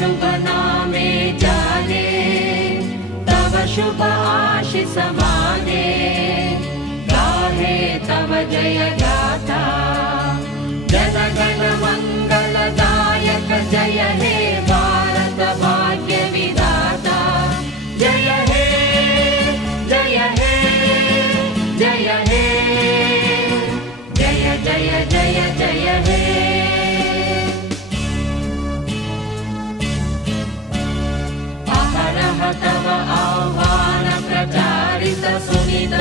शुभ नामे जाने, तव शुभ आशीष माने, गाहे तव जय गाथा। जन गण मंगलदायक जय हे भारत भाग्य विधाता। जय हे जय हे जय हे, जय जय जय जय हे। अहरह तव आह्वान प्रचारित सुनित